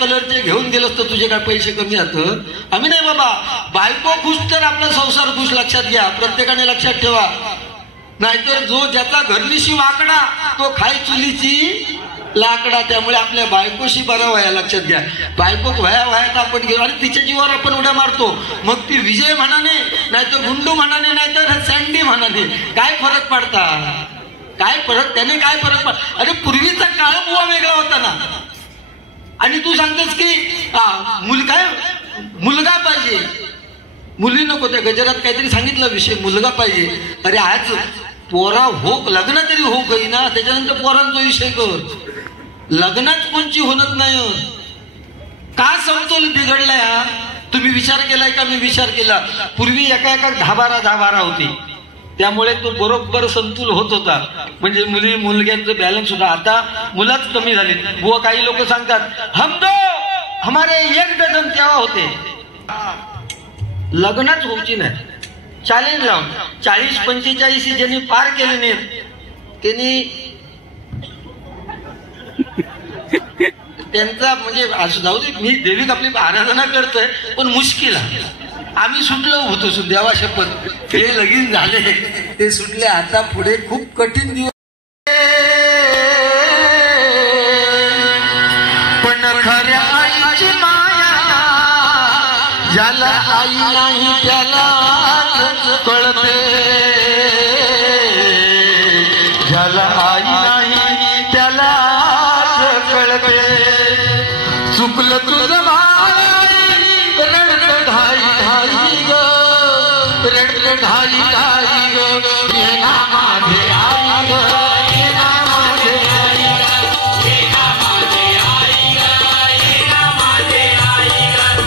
कलरचे घेऊन गेलोस तर तुझे काय पैसे कमी जातं? आम्ही नाही बाबा, बायको खुश तर आपला संसार खुश. लक्षात घ्या, प्रत्येकाने लक्षात ठेवा. नाहीतर जो ज्याचा घरनीशी वाकडा तो खाय चुलीची लाकडा. त्यामुळे आपल्या बायकोशी बरं व्हाया. लक्षात घ्या, बायको व्हायत आपण गेलो आणि तिच्या जीवावर आपण उड्या मारतो. मग ती विजय म्हणाने, नाहीतर गुंडू म्हणाने, नाहीतर सँडी म्हणाने. काय फरक पडता? काय फरक? त्याने काय फरक पड? अरे पूर्वीचा काळ बुवा वेगळा होता ना. आणि तू सांगतेस की मुलगा पाहिजे, मुली नको. त्या गजरात काहीतरी सांगितलं विषय, मुलगा पाहिजे. अरे आज पोरा हो, लग्न तरी हो काही ना, त्याच्यानंतर पोरांचा विषय कर. लग्नात कोणची होत नाही. का समतोल बिघडलाय हा? तुम्ही विचार केलाय का? मी विचार केला. पूर्वी एका 10-12 होती, त्यामुळे तो बरोबर संतुल होत होता. म्हणजे मुली मुलग्यांचं बॅलन्स होता. आता मुलाच कमी झाली. बुवा काही लोक सांगतात हम दो हमारे 1 डझन तेव्हा होते. लग्नच होची नाही. चॅलेंज लावून 40-45 ज्यांनी पार केले नाहीत त्यांनी त्यांचा म्हणजे जाऊ दे. मी देवीक आपली आराधना करतोय, पण मुश्किल आहे. आम्ही सुटलो होतो देवा शपथ. हे लगीन झाले ते सुटले. आता पुढे खूप कठीण दिवस. पण खऱ्या आईची माया ज्याला आई नाही त्याला कळते. ज्याला आई नाही त्याला कळते. चुकलं तुझं रडत ढाई ढाई ग, रडत ढाई ढाई ग. ये ना माझे आई ग, ये ना माझे आई ग, ये ना माझे आई ग, ये ना माझे आई ग.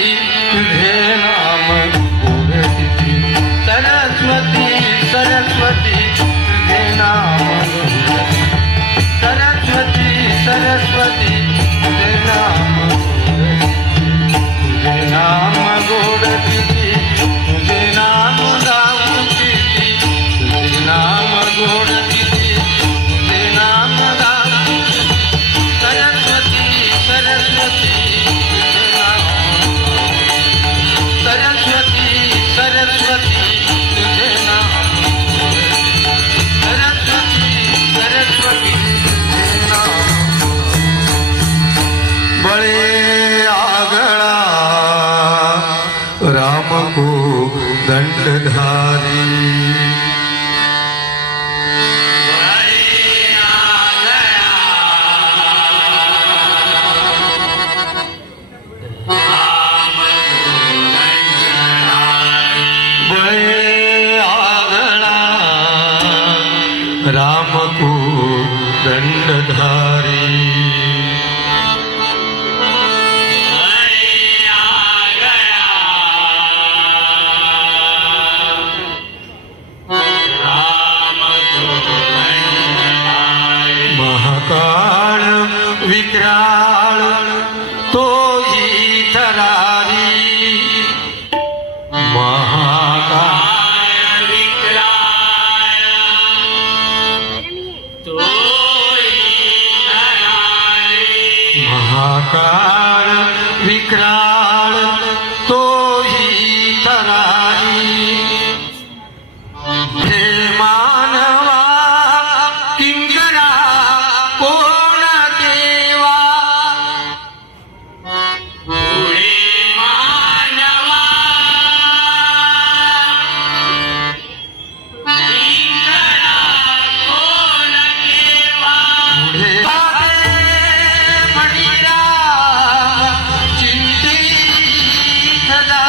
तुझे नाम गोड किती सरस्वती सरस्वती तुझे नाम सरस्वती सरस्वती तुझे नाम गोड किती तुझे नाम गाऊन किती तुझे नाम गोड किती तुझे नाम गाऊन सरस्वती सरस्वती तुझे नाम सरस्वती सरस्वती तुझे नाम सरस्वती सरस्वती तुझे नाम बळे आगळा राम को दंडधारी राम को दंडधारी महाकाळ विक्राळ तो ही थरारी महाकाळ विक्राळ तो महाकाळ विक्राळ तो ही थरारी हे मानवा किंकरा कोण देवा पुढे मानवा किंकरा कोण देवा पुढे मणिरा चिंतित जा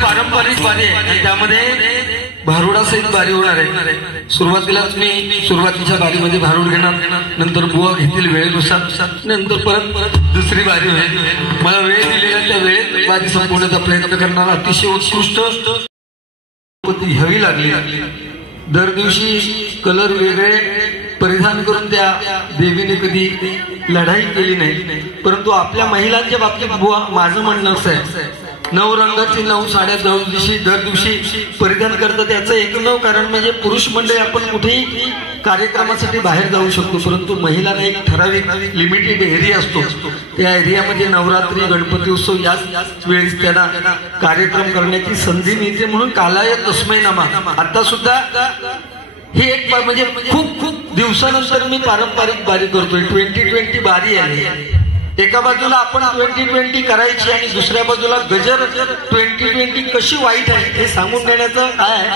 पारंपरिक बारी आहे आणि त्यामध्ये भारुडा सहित बारी होणार आहे. सुरुवातीलाच मी सुरुवातीच्या बारीमध्ये भारूड घेणार, नंतर बुवा घेतील वेळेनुसार, नंतर परत दुसरी बारी होईल. मला वेळ दिलेला त्या वेळेत बारी संपवण्याचा प्रयत्न करणार. अतिशय उत्कृष्ट हवी लागली. दर दिवशी कलर वेगळे परिधान करून त्या देवीने कधी लढाई केली नाही, परंतु आपल्या महिलांच्या बाबतीत बुवा माझं म्हणणं असं आहे, 9 रंगाची 9 साड्या दर दिवशी परिधान करतात. त्याचं एकमेव कारण म्हणजे पुरुष मंडळी आपण कुठेही कार्यक्रमासाठी बाहेर जाऊ शकतो, परंतु महिलांना एक ठराविक लिमिटेड एरिया असतो. त्या एरियामध्ये नवरात्री गणपती उत्सव याच वेळेस त्यांना कार्यक्रम करण्याची संधी मिळते. म्हणून कालाय तस्मै नमः. आता सुद्धा ही एक म्हणजे खूप दिवसानंतर मी पारंपरिक बारी करतोय. 2020 बारी आहे. एका बाजूला आपण 2020 करायची आणि दुसऱ्या बाजूला गजर 2020 कशी वाईट आहे हे सांगून देण्याचं काय.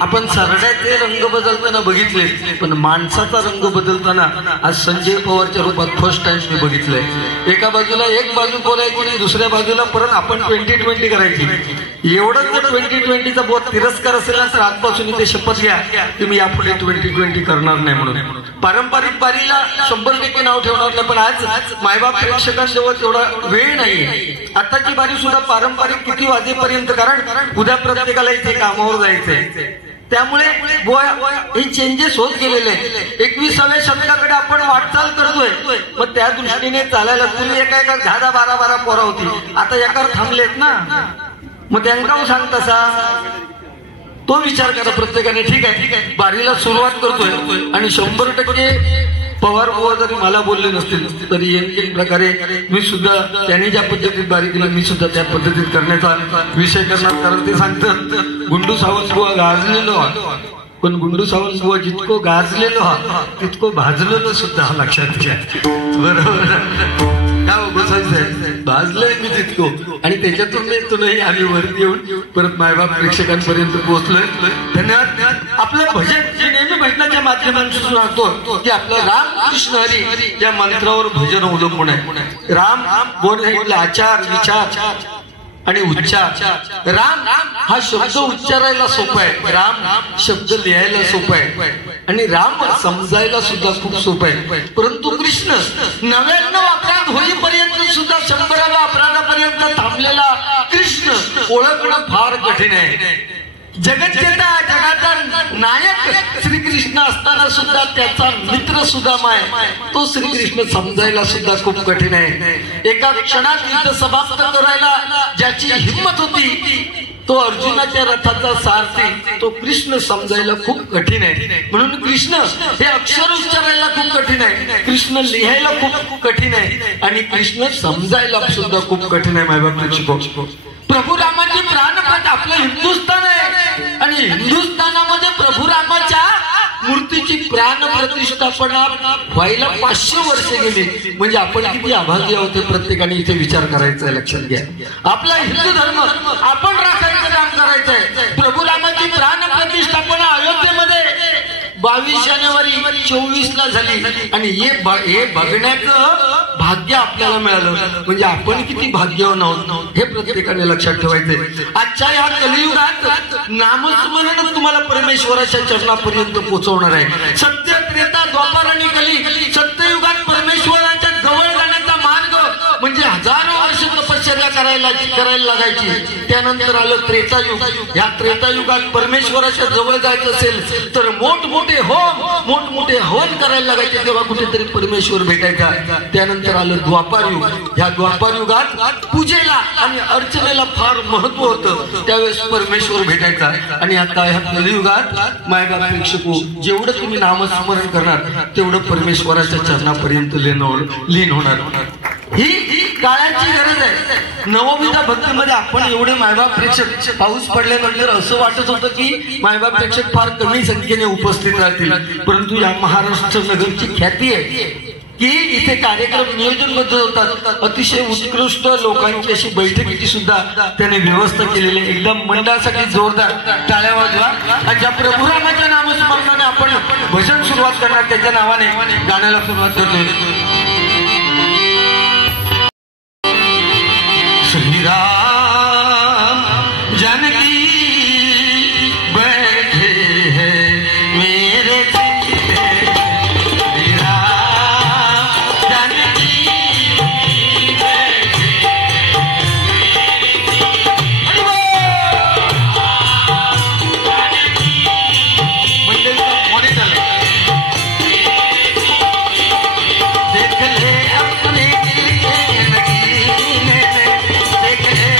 आपण सरड्याचे रंग बदलताना बघितले, पण माणसाचा रंग बदलताना आज संजय पवारच्या रूपात फर्स्ट टाइम मी बघितलंय. एका बाजूला एक बाजू बोलायची आणि दुसऱ्या बाजूला परत आपण 2020 करायची. एवढंच जर 2020चा बहुत तिरस्कार असेल ना तर आजपासून इथे शपथ घ्या की मी यापुढे 2020 करणार नाही म्हणून. पारंपरिक बारीला 100% नाव ठेवणार नाही, पण आज मायबाप प्रेक्षकांजवळ तेवढा वेळ नाही. आताची बारी सुद्धा पारंपरिक किती वाजेपर्यंत, कारण उद्या प्रत्येकाला इथे कामावर जायचंय. त्यामुळे हे चेंजेस होत गेलेले आहेत. 21व्या शतकाकडे आपण वाटचाल करतोय. मग त्या दृष्टीने चालायला तुम्ही एका 10-12 पोरा होती, आता एकावर थांबलेत ना, मग त्यांना सांगता सा तो विचार करा प्रत्येकाने. ठीक आहे, बारीला सुरुवात करतोय आणि 100% पवार बुवा जरी मला बोलले नसतील तरी एक प्रकारे मी सुद्धा त्यांनी ज्या पद्धतीत बारी केली मी सुद्धा त्या पद्धतीत करण्याचा विषय करणार. कारण ते सांगतात गुंडू सावंत बुवा गाजलेलो हा, पण गुंडू सावंत बुवा जितको गाजलेलो हा तितको भाजलेलो सुद्धा लक्षात घ्या. बरोबर काय बसायचं, भाजलंय मी तितको, आणि त्याच्यातूनही आम्ही वरती येऊन परत मायबाप प्रेक्षकांपर्यंत पोहोचलोय. धन्यवाद. आपलं भजन जे नेहमी भजनाच्या माध्यमातून सांगतो की आपलं राम कृष्ण हरी या मंत्रावर भजन अवलंबून आहे. राम बोल आचार विचार आणि उच्चार. राम हा शब्द उच्चारायला सोपा आहे, राम शब्द लिहायला सोपा आहे, आणि राम समजायला सुद्धा खूप सोपं आहे. परंतु कृष्ण 99 अपराध होईपर्यंत सुद्धा 100व्या अपराधापर्यंत थांबलेला कृष्ण ओळखणं फार कठीण आहे. जगज्जेता जगाचा नायक श्रीकृष्ण असताना सुद्धा त्याचा मित्र सुदामा आहे, तो श्रीकृष्ण समजायला सुद्धा खूप कठीण आहे. एका क्षणात युद्ध समाप्त करायला ज्याची हिंमत होती तो अर्जुनाच्या रथाचा सारथी, तो कृष्ण समजायला खूप कठीण आहे. म्हणून कृष्ण हे अक्षर उच्चारायला खूप कठीण आहे, कृष्ण लिहायला खूप कठीण आहे, आणि कृष्ण समजायला सुद्धा खूप कठीण आहे. मायबाप प्रभू रामाची प्राणप्रत आपलं हिंदुस्थान आहे, आणि हिंदुस्थानामध्ये प्रभू रामाच्या मूर्तीची प्राण प्रतिष्ठापना व्हायला 500 वर्ष गेली. म्हणजे आपण किती आभागी आहोत प्रत्येकाने इथे विचार करायचा आहे. लक्षात घ्या, आपला हिंदू धर्म आपण राखायचं काम करायचंय. प्रभू रामाची प्राण प्रतिष्ठापना अयोध्येमध्ये 22 जानेवारी 24 झाली, आणि हे बघण्याचं भाग्य आपल्याला मिळालं. म्हणजे आपण किती भाग्यवान आहोत हे प्रत्येकाने लक्षात ठेवायचंय. आजच्या या कलियुगात नामस्मरणच तुम्हाला परमेश्वराच्या चरणापर्यंत पोहोचवणार आहे. सत्य, त्रेता, द्वापार आणि कली, सत्ययुगात परमेश्वराच्या जवळ जाण्याचा मार्ग म्हणजे हजारो वर्ष तपश्चर्या करायला लागायची. त्यानंतर आलं त्रेतायुग. या त्रेतायुगात परमेश्वराच्या जवळ जायचं असेल तर मोठमोठे होम करायला लागायचे, तेव्हा कुठेतरी परमेश्वर भेटायचा. त्यानंतर आलं द्वापार युग. या द्वापार युगात पूजेला आणि अर्चनेला फार महत्व होतं, त्यावेळेस परमेश्वर भेटायचा. आणि आता ह्या कलियुगात मायबाप प्रेक्षको जेवढं तुम्ही नामस्मरण करणार तेवढं परमेश्वराच्या चरणापर्यंत लीन होणार. ही काळाची गरज आहे. नवविधा भक्तीमध्ये आपण एवढे मायबाप प्रेक्षक, पाऊस पडल्यानंतर असं वाटत होतं की मायबाप प्रेक्षक फार कमी संख्येने उपस्थित राहतील, परंतु या महाराष्ट्र नगरची ख्याती आहे की इथे कार्यक्रम नियोजनबद्ध होतात. अतिशय उत्कृष्ट लोकांची अशी बैठकीची सुद्धा त्याने व्यवस्था केलेली आहे. एकदम मंडळासाठी जोरदार टाळ्या वाजवा. आणि ज्या प्रभुरामाच्या नामस्मरणाने आपण भजन सुरुवात करणार त्याच्या नावाने गाण्याला सुरुवात करतोय. श्री राम जानकी बैठे हैं मेरे श्री राम जानकी बैठे मंदिर मोने झालं. देख ले अपने दिल के नगीने में, देख ले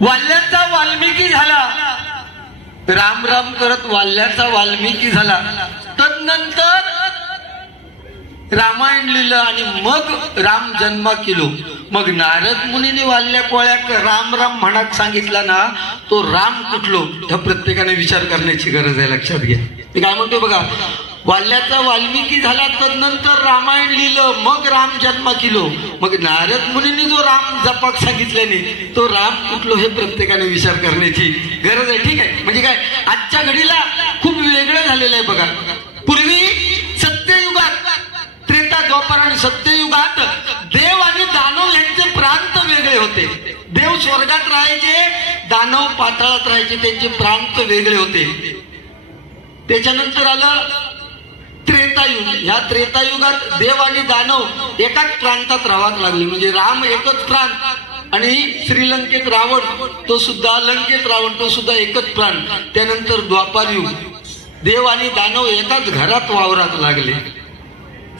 वाल्याचा वाल्मिकी झाला, राम राम करत वाल्याचा वाल्मिकी झाला. तदनंतर रामायण लिहिलं आणि मग राम जन्मा केलो. मग नारद मुनीने वाल्या कोळ्या राम राम म्हणत सांगितला ना, तो राम कुठलो ह्या प्रत्येकाने विचार करण्याची गरज आहे. लक्षात घ्या. मी काय म्हणतोय बघा, वाल्याचा वाल्मिकी झाला, तदनंतर रामायण लिहिलं, मग राम जन्मा केलो. मग नारद मुनींनी जो राम जपाक सांगितल्याने तो राम कुठलो हे प्रत्येकाने विचार करण्याची गरज आहे. ठीक आहे. म्हणजे काय, आजच्या घडीला खूप वेगळं झालेलं आहे बघा. पूर्वी सत्ययुगात, त्रेता द्वापर आणि सत्ययुगात देव आणि दानव यांचे प्रांत वेगळे होते. देव स्वर्गात राहायचे, दानव पाताळात राहायचे, त्यांचे प्रांत वेगळे होते. त्याच्यानंतर आलं त्रेतायुग. ह्या त्रेतायुगात देव आणि दानव एकाच प्रांतात राहावं लागले. म्हणजे राम एकच प्रांत आणि श्रीलंकेत रावण, तो सुद्धा लंकेत रावण, तो सुद्धा एकच प्रांत. त्यानंतर द्वापार युग, देव आणि दानव एकाच घरात वावरात लागले.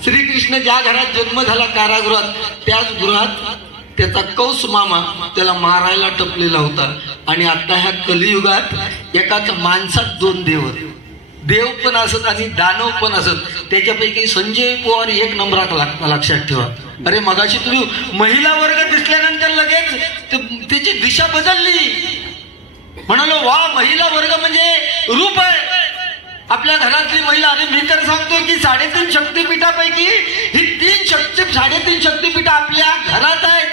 श्रीकृष्ण ज्या घरात जन्म झाला कारागृहात, त्याच गृहात त्याचा कौस मामा त्याला मारायला टपलेला होता. आणि आता ह्या कलियुगात एकाच माणसात दोन देव, देव पण असत आणि दानव पण असत. त्याच्यापैकी संजय पवार एक नंबरात लागता. लक्षात ठेवा. अरे मगाशी तुम्ही महिला वर्ग दिसल्यानंतर लगेच त्याची दिशा बदलली. म्हणालो वा, महिला वर्ग म्हणजे रूप आहे आपल्या घरातली महिला. अरे मी तर सांगतोय की 3.5 शक्तिपीठापैकी ही 3.5 शक्तिपीठ आपल्या घरात आहेत.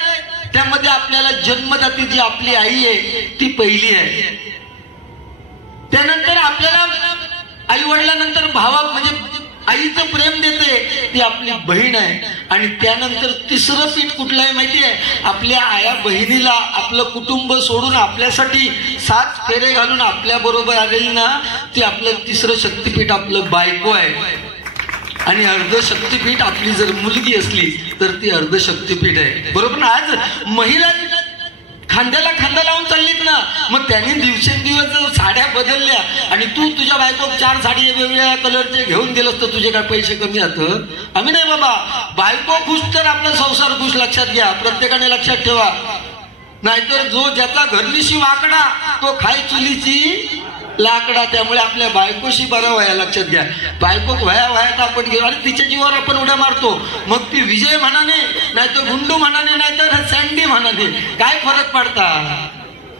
त्यामध्ये आपल्याला जन्मदाती जी आपली आई आहे ती पहिली आहे. त्यानंतर आपल्याला आई वडिलांनंतर भावा म्हणजे आईचं प्रेम देते ती आपली बहीण आहे. आणि त्यानंतर तिसरं पीठ कुठलं आहे माहिती आहे? आपल्या आया बहिणीला आपलं कुटुंब सोडून आपल्यासाठी 7 फेरे घालून आपल्या बरोबर आलेली ना, ती आपलं तिसरं शक्तिपीठ आपलं बायको आहे. आणि अर्ध शक्तिपीठ आपली जर मुलगी असली तर ती अर्ध शक्तिपीठ आहे. बरोबर ना? आज महिला खांद्याला खांदा लावून चाललीत ना, मग त्यांनी दिवसेंदिवस साड्या बदलल्या आणि तू तुझ्या बायको 4 साडी वेगवेगळ्या कलरचे घेऊन गेलोस तर तुझे काय पैसे कमी जात? आम्ही नाही बाबा. बायको खुश तर आपला संसार खुश. लक्षात घ्या. प्रत्येकाने लक्षात ठेवा. नाहीतर जो ज्याचा घरनीशी वाकडा तो खाय चुलीची लाकडा. त्यामुळे आपल्या बायकोशी बरं व्हाया. लक्षात घ्या. बायको व्हायात आपण घेऊ आणि तिच्या जीवावर आपण उड्या मारतो. मग ती विजय म्हणाने, नाहीतर गुंडू म्हणाने, नाहीतर सँडी म्हणाने. काय फरक पडता?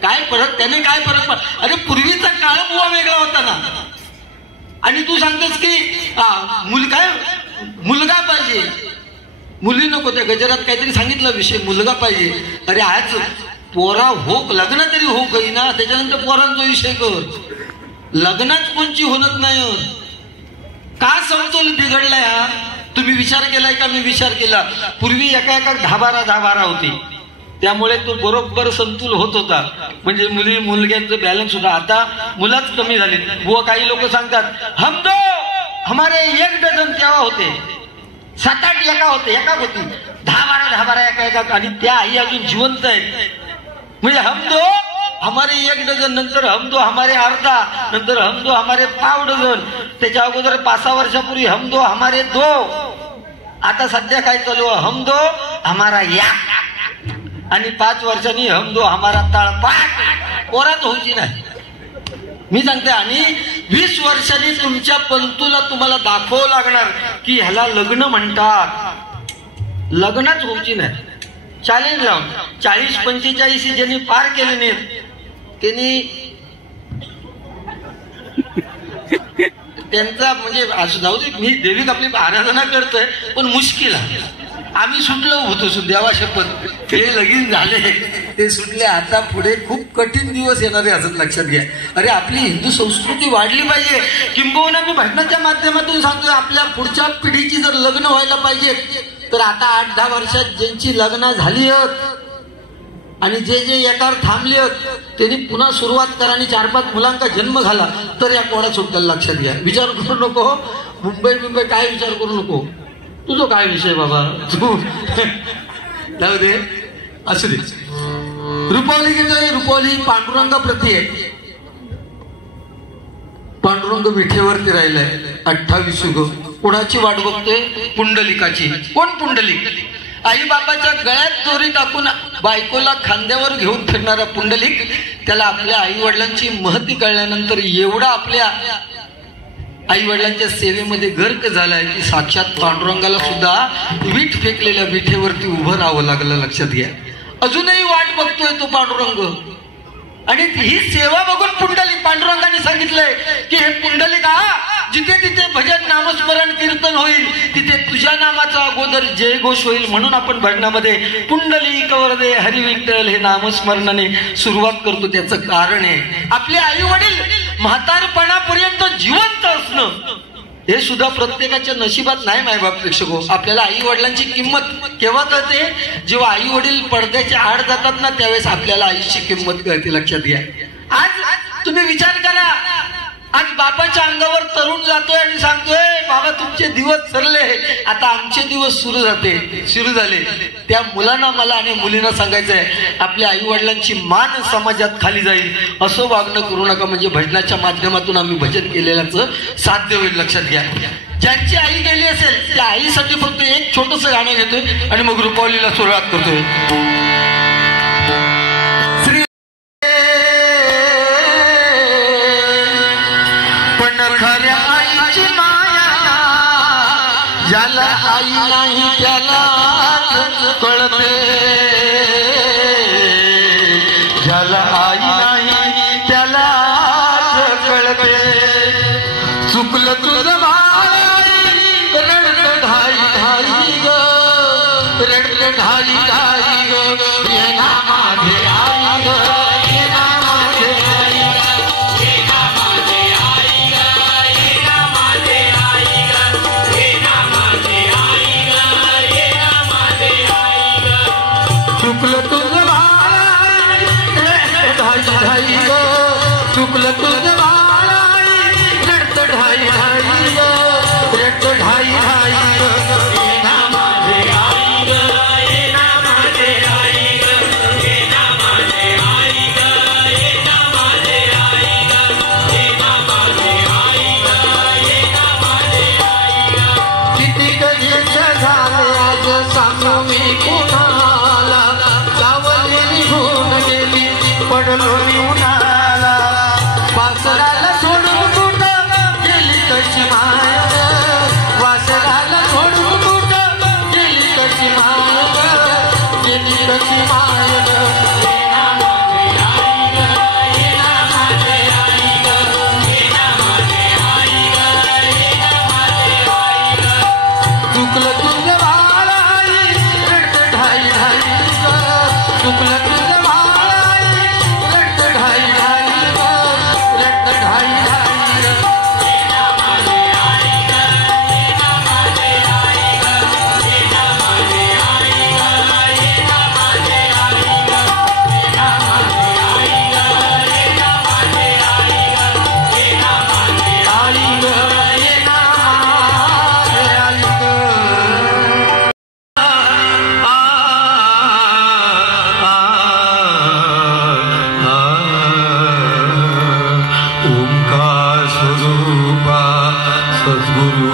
काय फरक? त्याने काय फरक पड? अरे पूर्वीचा काळ बुवा वेगळा होता ना. आणि तू सांगतेस की काय मुलगा पाहिजे, मुली नको. त्या गजरात काहीतरी सांगितलं विषय, मुलगा पाहिजे. अरे आज पोरा हो, लग्न तरी हो काही ना, त्याच्यानंतर पोरांचा विषय कर. लग्नात कोणची होत नाही. का समतोल बिघडलाय हा? तुम्ही विचार केलाय का? मी विचार केला. पूर्वी एका 10-12 होती, त्यामुळे तो बरोबर संतुल होत होता. म्हणजे मुली मुलग्यांचं बॅलन्स होता. आता मुलाच कमी झाली. व काही लोक सांगतात हम दो हमारे 1 डझन तेव्हा होते, 7-8 एका होते, एकाच होती. 10-12 एका. आणि त्या आई अजून जिवंत आहेत. म्हणजे हम दो हमारे 1 डझन, नंतर हम दो हमारे अर्धा, नंतर हम दो हमारे 5 डझन. त्याच्या अगोदर 5-6 वर्षापूर्वी हम दो हमारे 2. आता सध्या काय चालू आहे? हम दो हमारा 1. आणि 5 वर्षांनी हम दो हमारा तळपाट. पोरात होती नाही. मी सांगते. आणि 20 वर्षांनी तुमच्या पंतूला तुम्हाला दाखवावं लागणार की ह्याला लग्न म्हणतात. लग्नच होती नाही. चॅलेंज लावून 40-45 ज्यांनी पार केले नाहीत त्यांनी त्यांचा म्हणजे असं जाऊ दे. मी देवीक आपली आराधना करतोय पण मुश्किल आहे. आम्ही सुटलो होतो देवा शपथ. हे लगीन झाले ते सुटले. आता पुढे खूप कठीण दिवस येणारे असं लक्षात घ्या. अरे आपली हिंदू संस्कृती वाढली पाहिजे. किंबहुना मी भाषणाच्या माध्यमातून सांगतोय आपल्या पुढच्या पिढीची जर लग्न व्हायला पाहिजे तर आता 8-10 वर्षात ज्यांची लग्न झाली आहेत आणि जे एकावर थांबले आहेत त्यांनी पुन्हा सुरुवात करा आणि 4-5 मुलांचा जन्म झाला तर या कोणा सुटल्याला. लक्षात घ्या. विचार करू नको. मुंबई काय विचार करू नको. तुझं काय विषय बाबा, तू जाऊ दे. असू दे. रुपावली घेतोय. रुपावली पांडुरंगा प्रती आहे. पांडुरंग विठेवरती राहिलाय. 28 युग. कोणाची वाट बघतोय? पुंडलिकाची. कोण पुंडलिक? आई बापाच्या गळ्यात दोरी टाकून बायकोला खांद्यावर घेऊन फिरणारा पुंडलिक, त्याला आपल्या आई वडिलांची महती कळल्यानंतर एवढा आपल्या आई वडिलांच्या सेवेमध्ये गर्क झालाय की साक्षात पांडुरंगाला सुद्धा वीट फेकलेल्या विठेवरती उभं राहावं लागलं. लक्षात घ्या, अजूनही वाट बघतोय तो पांडुरंग. आणि ही सेवा बघून पांडुरंगाने सांगितलंय की हे पुंडलिका, जिथे तिथे भजन नामस्मरण कीर्तन होईल तिथे तुझ्या नामाचा अगोदर जयघोष होईल. म्हणून आपण भजनामध्ये पुंडलिक वरदे हरी विठ्ठल हे नामस्मरणाने सुरुवात करतो. त्याचं कारण आहे आपले आई वडील म्हातारपणापर्यंत जिवंत असणं. हे सुद्धा प्रत्येकाच्या नशिबात नाही. मायबाप प्रेक्षको, आपल्याला आई वडिलांची किंमत केव्हा कळते? जेव्हा आई वडील पडद्याच्या आड जातात ना, त्यावेळेस आपल्याला आईची किंमत कळते. लक्षात घ्या. आज तुम्ही विचार करा, आज बापाच्या अंगावर तरुण जातोय आणि सांगतोय बाबा तुमचे दिवस सरले, आता आमचे दिवस सुरू झाले. त्या मुलांना मला आणि मुलींना सांगायचंय, आपल्या आई वडिलांची मान समाजात खाली जाईल असं वागणं करू नका. म्हणजे भजनाच्या माध्यमातून आम्ही भजन केलेल्याचं साध्य होईल. लक्षात घ्या. ज्यांची आई गेली असेल त्या आईसाठी फक्त एक छोटस गाणं घेतोय आणि मग रुपावलीला सुरुवात करतोय. खऱ्या आईची माया ज्याला आई नाही त्याला कळते, ज्याला आई नाही त्याला कळते. चुकलं तुझं बाळ रडत ढाई ढाई ग, रडत ढाई ढाई ग, येना माझे आई ग, येना माझे आई ग, येना माझे आई ग, येना माझे आई ग, येना माझे आई ग, येना माझे आई ग. चुकलं तुझं बाळ ढाई ढाई ग, चुकलं तुझं बाळ रडत ढाई ढाई ग, रडत ढाई ढाई ग, येना माझे आई ग, येना माझे आई ग, येना माझे आई ग, येना माझे आई ग, येना माझे आई ग, येना माझे आई ग. किती गजेच झाले आज सांगू मी कुणाला, सावली निघून गेली पडलो मी उन्हाला, वासराला सोडून कुठं गेली कशी माय, वासराला सोडून कुठं गेली कशी माय, गेली कशी माय. येना माझे आई ग, येना माझे आई ग, येना माझे आई ग, येना माझे आई ग. चुकलं तुझं बाळ आई रडत ढाई ढाई ग, चुकलं तुझं बाळ आई रडत ढाई ढाई ग, रडत ढाई ढाई ग, येना माझे आई ग, येना माझे आई ग, येना माझे आई ग, येना माझे आई ग, येना माझे आई ग, येना माझे आई ग, येना माझे आई ग, येना माझे आई ग. ओंकार स्वरूपा सद्गुरु